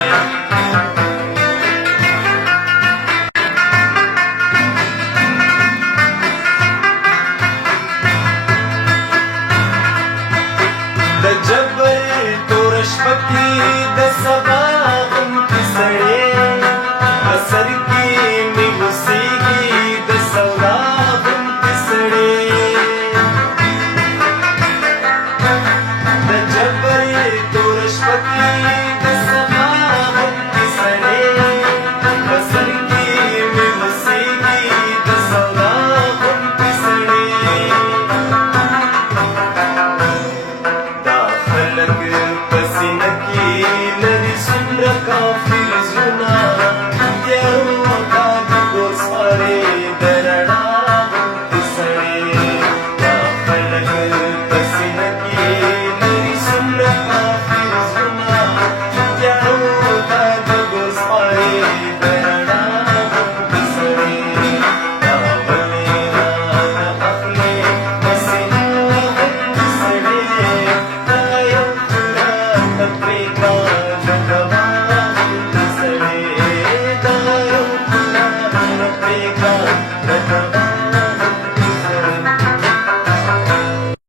د جبر تور شپکی د سبا غم کی سړې اثر کی می وسیږي د سودا غم کی سړې د جبر تور شپکی د سبا غم کی سړې اثر کی می وسیږي د سودا غم کی سړې خلق پسینه کی لري څومره کافر زړونه